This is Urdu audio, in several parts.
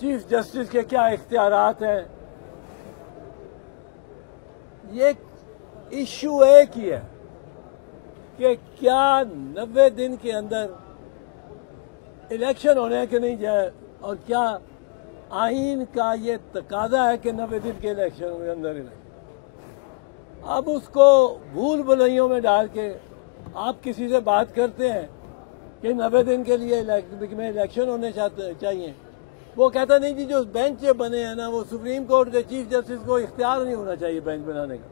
چیف جسٹس کے کیا اختیارات ہیں. یہ ایشو ایک ہی ہے کہ کیا 90 دن کے اندر الیکشن ہونے کے نہیں جائے، اور کیا آئین کا یہ تقاضا ہے کہ 90 دن کے الیکشن کے اندر اب اس کو بھول بھلائیوں میں ڈال کے آپ کسی سے بات کرتے ہیں کہ 90 دن کے لیے میں الیکشن ہونے چاہیے. وہ کہتا نہیں جی جو بینچ بنے ہیں نا وہ سپریم کورٹ کے چیف جسٹس کو اختیار نہیں ہونا چاہیے بینچ بنانے کا.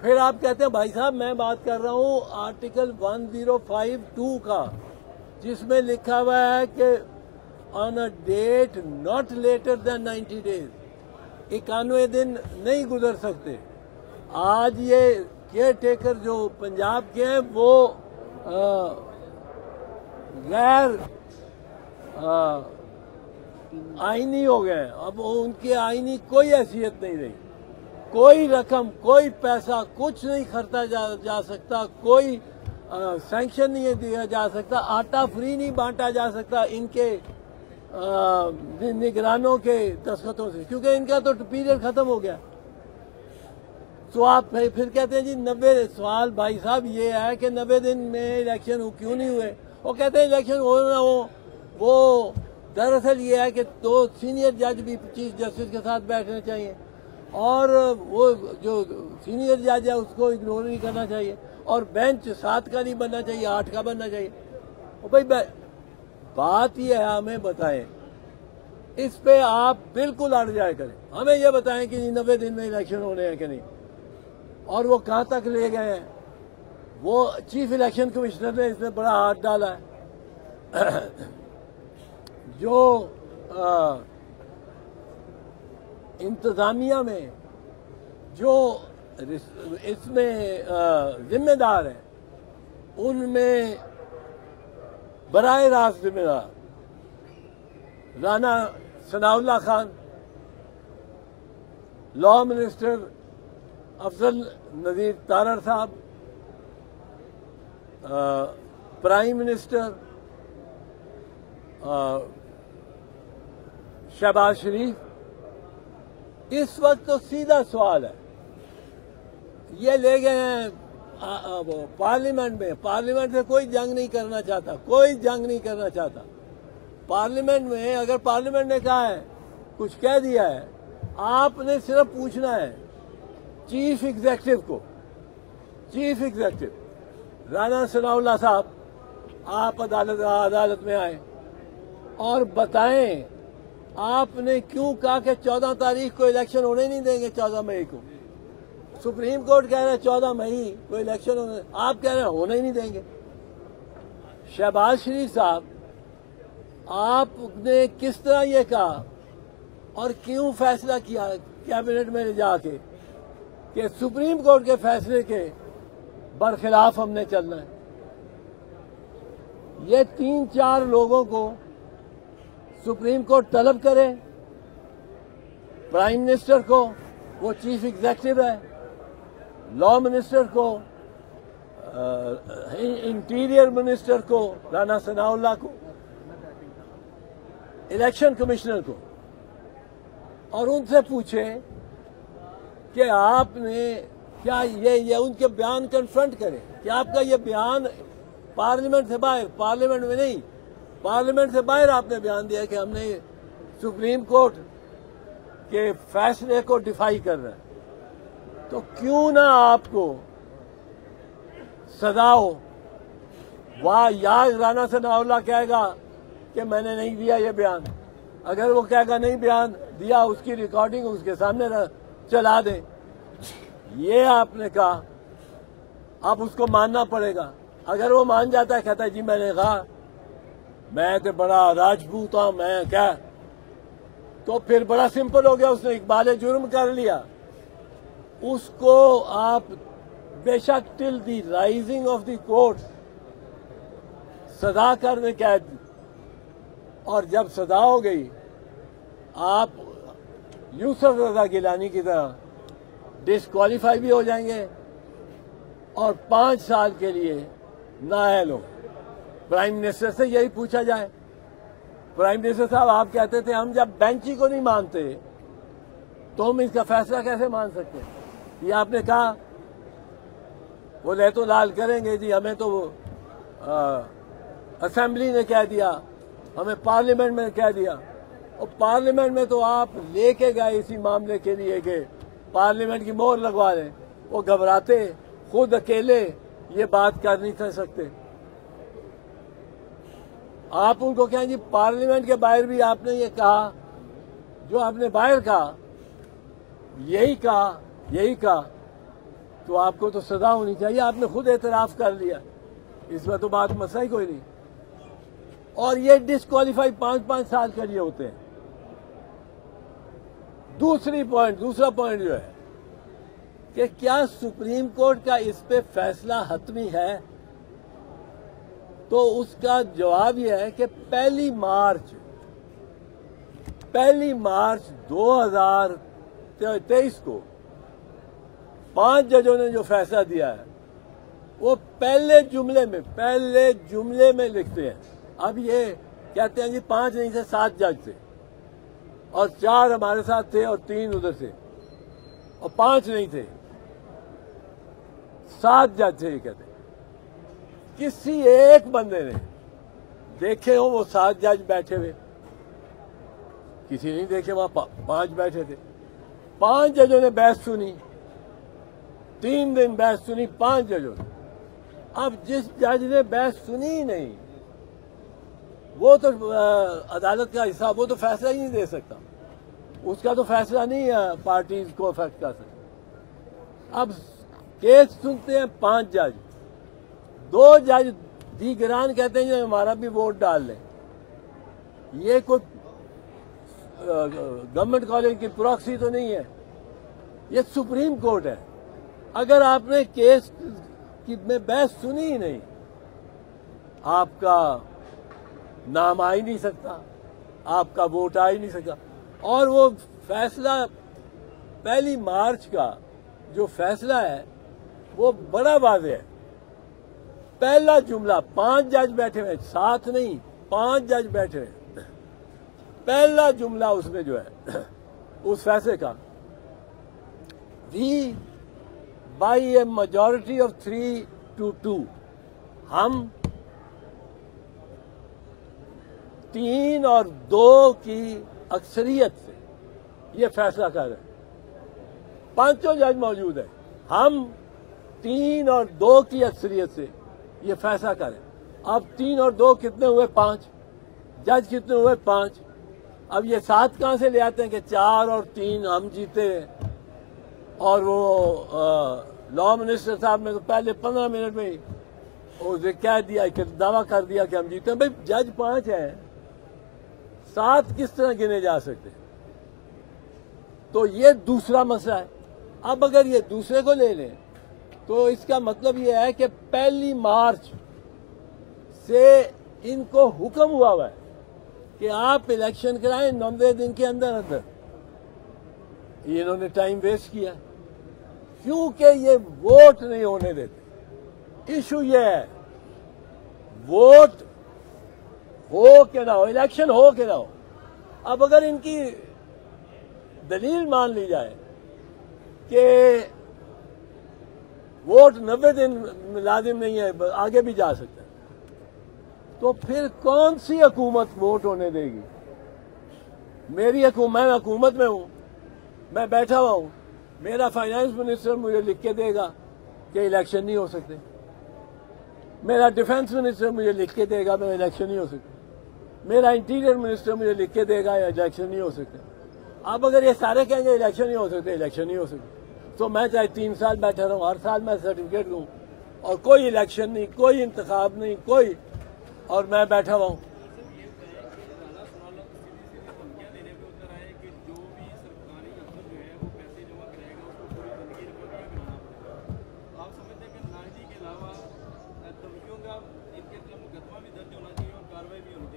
پھر آپ کہتے ہیں بھائی صاحب میں بات کر رہا ہوں آرٹیکل 1052 کا، جس میں لکھا ہوا ہے کہ on a date not later than 90 days، 91 دن نہیں گزر سکتے. آج یہ کیئر ٹیکر جو پنجاب کے ہیں وہ غیر آئینی ہو گئے ہیں. اب ان کی آئینی کوئی حیثیت نہیں رہی. کوئی رقم، کوئی پیسہ، کچھ نہیں خرچا جا سکتا، کوئی سینکشن نہیں دیا جا سکتا، آٹا فری نہیں بانٹا جا سکتا ان کے نگرانوں کے دستخطوں سے، کیونکہ ان کا تو پیریڈ ختم ہو گیا. تو آپ پھر کہتے ہیں جی 90 سوال بھائی صاحب یہ ہے کہ 90 دن میں الیکشن کیوں نہیں ہوئے. وہ کہتے ہیں الیکشن ہو نہ ہو، وہ دراصل یہ ہے کہ 2 سینئر جج بھی چیف جسٹس کے ساتھ بیٹھنے چاہیے، اور وہ جو سینئر جج ہے اس کو اگنور نہیں کرنا چاہیے، اور بینچ 7 کا نہیں بننا چاہیے، 8 کا بننا چاہیے. بھائی بات یہ ہے ہمیں بتائیں، اس پہ آپ بالکل اڑ جائے کریں. ہمیں یہ بتائیں کہ 90 دن میں الیکشن ہونے ہیں کہ نہیں، اور وہ کہاں تک لے گئے ہیں. وہ چیف الیکشن کمشنر نے اس میں بڑا ہاتھ ڈالا ہے. جو انتظامیہ میں جو اس میں ذمہ دار ہیں، ان میں براہ راست ذمہ دار رانا ثناء اللہ خان، لا منسٹر افضل نذیر تارڑ صاحب، پرائم منسٹر شہباز شریف. اس وقت تو سیدھا سوال ہے، یہ لے گئے ہیں پارلیمنٹ میں. پارلیمنٹ سے کوئی جنگ نہیں کرنا چاہتا، کوئی جنگ نہیں کرنا چاہتا. پارلیمنٹ میں اگر پارلیمنٹ نے کہا ہے، کچھ کہہ دیا ہے، آپ نے صرف پوچھنا ہے چیف ایگزیکٹو کو. چیف ایگزیکٹو رانا ثناء اللہ صاحب، آپ عدالت میں آئیں اور بتائیں آپ نے کیوں کہا کہ 14 تاریخ کو الیکشن ہونے نہیں دیں گے. 14 مئی کو سپریم کورٹ کہہ رہے ہیں 14 مئی کو الیکشن ہونے، آپ کہہ رہے ہیں ہونے ہی نہیں دیں گے. شہباز شریف صاحب، آپ نے کس طرح یہ کہا اور کیوں فیصلہ کیا کیبنٹ میں جا کے کہ سپریم کورٹ کے فیصلے کے برخلاف ہم نے چلنا ہے. یہ 3-4 لوگوں کو سپریم کورٹ طلب کرے. پرائم منسٹر کو، وہ چیف ایگزیکٹو ہے، لا منسٹر کو، انٹیریئر منسٹر کو رانا ثناء اللہ کو، الیکشن کمشنر کو، اور ان سے پوچھے کہ آپ نے کیا یہ ان کے بیان کنفرنٹ کرے کہ آپ کا یہ بیان پارلیمنٹ سے باہر، پارلیمنٹ میں نہیں، پارلیمنٹ سے باہر آپ نے بیان دیا کہ ہم نے سپریم کورٹ کے فیصلے کو ڈیفائی کر رہا ہے. تو کیوں نہ آپ کو سزا ہو. واہ، یا رانا ثناء اللہ کہے گا کہ میں نے نہیں دیا یہ بیان، اگر وہ کہے گا نہیں بیان دیا، اس کی ریکارڈنگ اس کے سامنے چلا دیں. یہ آپ نے کہا، اب اس کو ماننا پڑے گا. اگر وہ مان جاتا ہے، کہتا ہے جی میں نے کہا، میں تو بڑا راجپوت ہوں، میں کیا، تو پھر بڑا سمپل ہو گیا، اس نے اقبال جرم کر لیا. اس کو آپ بے شک ٹل دی رائزنگ آف دی کورٹ سزا کرنے قید، اور جب سزا ہو گئی آپ یوسف رضا گیلانی کی طرح ڈسکوالیفائی بھی ہو جائیں گے اور 5 سال کے لیے نااہل ہو. پرائم منسٹر سے یہی پوچھا جائے پرائم منسٹر صاحب آپ کہتے تھے ہم جب بینچ ہی کو نہیں مانتے تو ہم اس کا فیصلہ کیسے مان سکتے ہیں؟ یہ آپ نے کہا وہ لے تو لال کریں گے جی، ہمیں تو اسمبلی نے کہہ دیا، ہمیں پارلیمنٹ میں کہہ دیا، اور پارلیمنٹ میں تو آپ لے کے گئے اسی معاملے کے لیے کہ پارلیمنٹ کی مہر لگوا لیں، وہ گھبراتے خود اکیلے یہ بات کر نہیں کر سکتے۔ آپ ان کو کہیں جی پارلیمنٹ کے باہر بھی آپ نے یہ کہا جو آپ نے باہر کہا، یہی کہا تو آپ کو تو سزا ہونی چاہیے، آپ نے خود اعتراف کر لیا، اس میں تو بات مسئلہ ہی کوئی نہیں۔ اور یہ ڈسکوالیفائی 5 سال کے لیے ہوتے ہیں۔ دوسرا پوائنٹ جو ہے کہ کیا سپریم کورٹ کا اس پہ فیصلہ حتمی ہے؟ تو اس کا جواب یہ ہے کہ پہلی مارچ 2023 کو 5 ججوں نے جو فیصلہ دیا ہے وہ پہلے جملے میں لکھتے ہیں۔ اب یہ کہتے ہیں جی 5 نہیں تھے، 7 جج تھے، اور 4 ہمارے ساتھ تھے اور 3 ادھر سے، اور 5 نہیں تھے، 7 جج تھے۔ یہ کہتے ہیں کسی ایک بندے نے دیکھے ہو وہ 7 جج بیٹھے ہوئے؟ کسی نہیں دیکھے، وہاں 5 بیٹھے تھے۔ 5 ججوں نے بحث سنی، 3 دن بحث سنی 5 ججوں نے۔ اب جس جج نے بحث سنی ہی نہیں، وہ تو عدالت کا حصہ، وہ تو فیصلہ ہی نہیں دے سکتا، اس کا تو فیصلہ نہیں پارٹیز کو افیکٹ کر سکتا۔ اب کیس سنتے ہیں 5 جج، 2 جج دیگران کہتے ہیں جی ہمارا بھی ووٹ ڈال لیں۔ یہ کوئی گورنمنٹ کالج کی پراکسی تو نہیں ہے، یہ سپریم کورٹ ہے۔ اگر آپ نے کیس میں بحث سنی ہی نہیں، آپ کا نام آ ہی نہیں سکتا، آپ کا ووٹ آ ہی نہیں سکتا۔ اور وہ فیصلہ پہلی مارچ کا جو فیصلہ ہے وہ بڑا واضح ہے۔ پہلا جملہ 5 جج بیٹھے ہوئے، 7 نہیں 5 جج بیٹھے ہوئے، پہلا جملہ اس میں جو ہے اس فیصلے کا، we by a majority of 3 to 2، ہم 3 اور 2 کی اکثریت سے یہ فیصلہ کر رہے ہیں۔ 5 جج موجود ہیں، ہم 3 اور 2 کی اکثریت سے یہ فیصلہ کریں۔ اب 3 اور 2 کتنے ہوئے؟ 5 جج کتنے ہوئے؟ 5۔ اب یہ 7 کہاں سے لے آتے ہیں کہ 4 اور 3 ہم جیتے ہیں؟ اور وہ لا منسٹر صاحب نے تو پہلے 15 منٹ میں ہی کہہ دیا کہ دعویٰ کر دیا کہ ہم جیتے ہیں۔ بھائی جج 5 ہیں، 7 کس طرح گنے جا سکتے؟ تو یہ دوسرا مسئلہ ہے۔ اب اگر یہ دوسرے کو لے لیں تو اس کا مطلب یہ ہے کہ پہلی مارچ سے ان کو حکم ہوا ہے کہ آپ الیکشن کرائیں 90 دن کے اندر۔ انہوں نے ٹائم ویسٹ کیا کیونکہ یہ ووٹ نہیں ہونے دیتے۔ ایشو یہ ہے ووٹ ہو کہ نہ ہو، الیکشن ہو کہ نہ ہو۔ اب اگر ان کی دلیل مان لی جائے کہ ووٹ 90 دن لازم نہیں ہے، آگے بھی جا سکتا ہے، تو پھر کون سی حکومت ووٹ ہونے دے گی؟ میں حکومت میں ہوں، میں بیٹھا ہوا ہوں، میرا فائنانس منسٹر مجھے لکھ کے دے گا کہ الیکشن نہیں ہو سکتے، میرا ڈیفنس منسٹر مجھے لکھ کے دے گا میں الیکشن نہیں ہو سکتے، میرا انٹیریئر منسٹر مجھے لکھ کے دے گا الیکشن نہیں ہو سکتے۔ اب اگر یہ سارے کہیں گے الیکشن نہیں ہو سکتے، الیکشن نہیں ہو سکتے، تو میں چاہے 3 سال بیٹھا رہوں، ہر سال میں سرٹیفکیٹ لوں اور کوئی الیکشن نہیں، کوئی انتخاب نہیں، کوئی، اور میں بیٹھا ہوا ہوں۔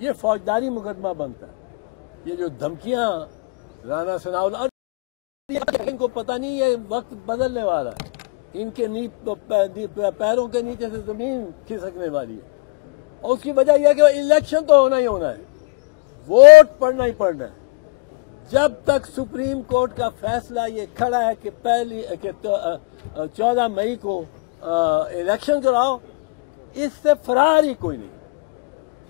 یہ فوجداری مقدمہ بنتا ہے، یہ جو دھمکیاں رانا ثناءاللہ، ان کو پتہ نہیں یہ وقت بدلنے والا ہے، ان کے پیروں کے نیچے سے زمین کھسکنے والی ہے، اور اس کی وجہ یہ ہے کہ الیکشن تو ہونا ہی ہونا ہے، ووٹ پڑنا ہی پڑنا ہے. جب تک سپریم کورٹ کا فیصلہ یہ کھڑا ہے کہ 14 مئی کو الیکشن کراؤ، اس سے فرار ہی کوئی نہیں.